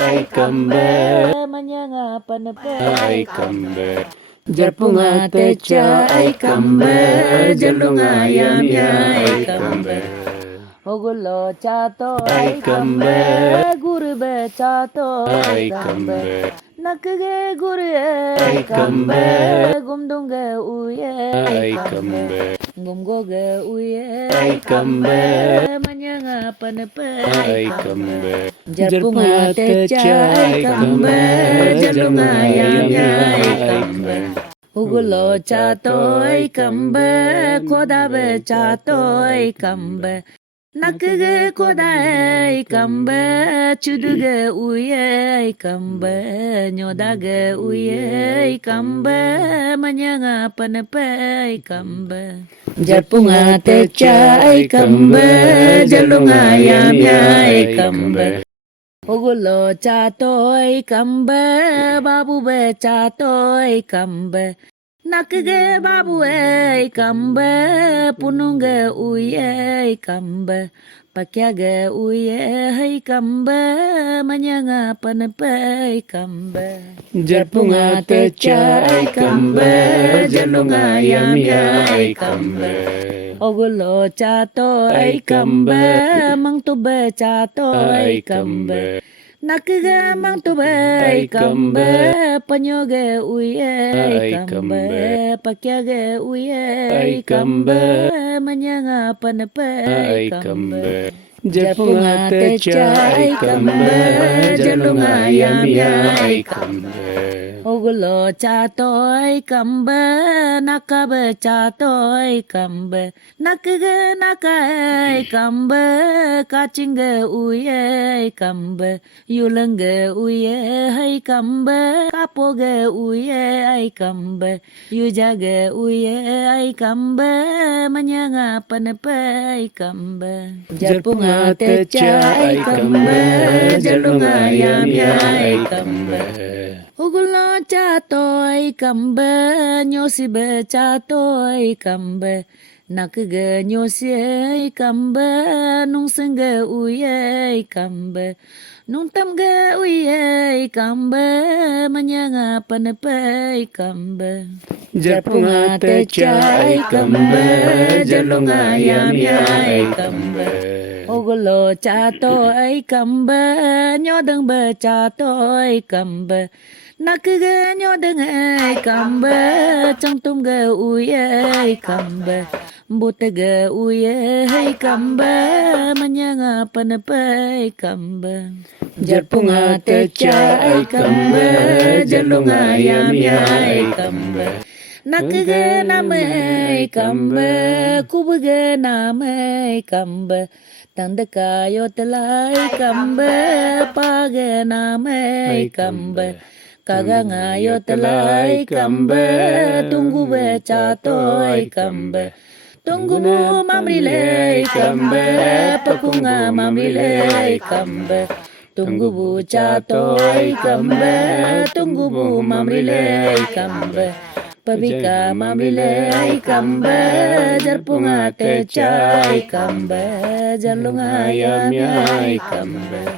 Ai kambe, manyanga panepe ai kambe. Jarpunga techa, ai kambe. Jalunga yamya, ai kambe. Ogulo chato Ai kambe, gurube chato ai kambe. nakge guru Ai kambe, gumdunge uye ai kambe. gumgoge uye Ai kambe, manyanga panepe ai kambe. jarpunga techa ai kambe jalunga yamya ai kambe ugulo chato ai kambe kodabe chato ai kambe nakge koda ai kambe chuduge uye ai kambe nyodage uye ai kambe manyanga panepe ai kambe jarpunga techa ai kambe jalunga yamya ai kambe Ogulo chatoy kambe babu be chatoy kambe nakge babu e kambe pununge uye kambe pakyage uye kambe manyanga panepe kambe Jarpunga techa, ai kambe. Jalunga yamya, ai kambe. Ogulo chatoy kambe mangtube chatoy kambe nakge mangtube kambe panyoge uye kambe pakyage uye kambe manyanga panepe kambe Jarpunga techa, ai kambe. Jalunga yamya, ai kambe. Ogulo chatoy kambe nakabe chatoy kambe nakge nakai kambe kachinge uye kambe yulenge uye kambe kapoge uye kambe yujage uye kambe manyanga panepe kambe jarpunga techa ai kambe jalunga yamya ai kambe Ugulo chatoy kambe nyosibe chatoy kambe nakge nyosie kambe nungsenge uye kambe nungtamge uye kambe manyanga panepe kambe Jarpunga techa, ai kambe. Jalunga yamya, ai kambe. Ogulo chatoy kambe nyodeng be chatoy kambe nakge nyodeng kambe changtumge uye kambe butege uye kambe manyanga panepe kambe Jarpunga techa, ai kambe. Jalunga yamya, ai kambe. nakge name kambe kubuge name kambe tandaka yotelai kambe page name kambe kaganga yotelai kambe tunggu be chatoy kambe tunggu bu mamrile kambe pakunga mamrile kambe tunggu bu chatoy kambe tunggu bu mamrile kambe Pabika mamrile kambe jarpunga techa kambe jalunga yamya kambe